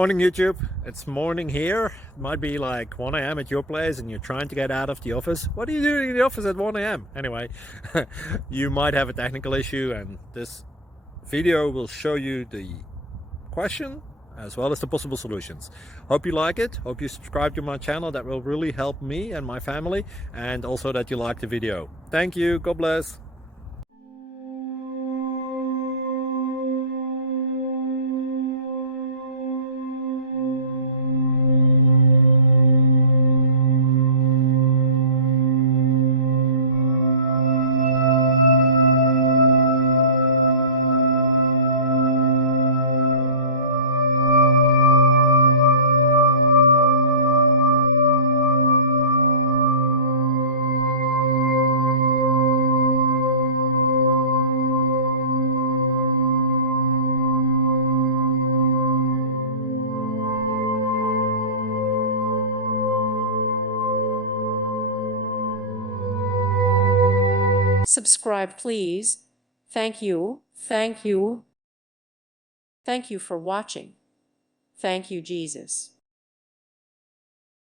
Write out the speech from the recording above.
Morning YouTube, it's morning here. It might be like 1 a.m. at your place and you're trying to get out of the office. What are you doing in the office at 1 a.m.? Anyway, you might have a technical issue and this video will show you the question as well as the possible solutions. Hope you like it, hope you subscribe to my channel. That will really help me and my family, and also that you like the video. Thank you, God bless. Subscribe, please. Thank you. Thank you. Thank you for watching. Thank you, Jesus.